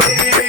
baby.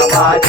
मोठ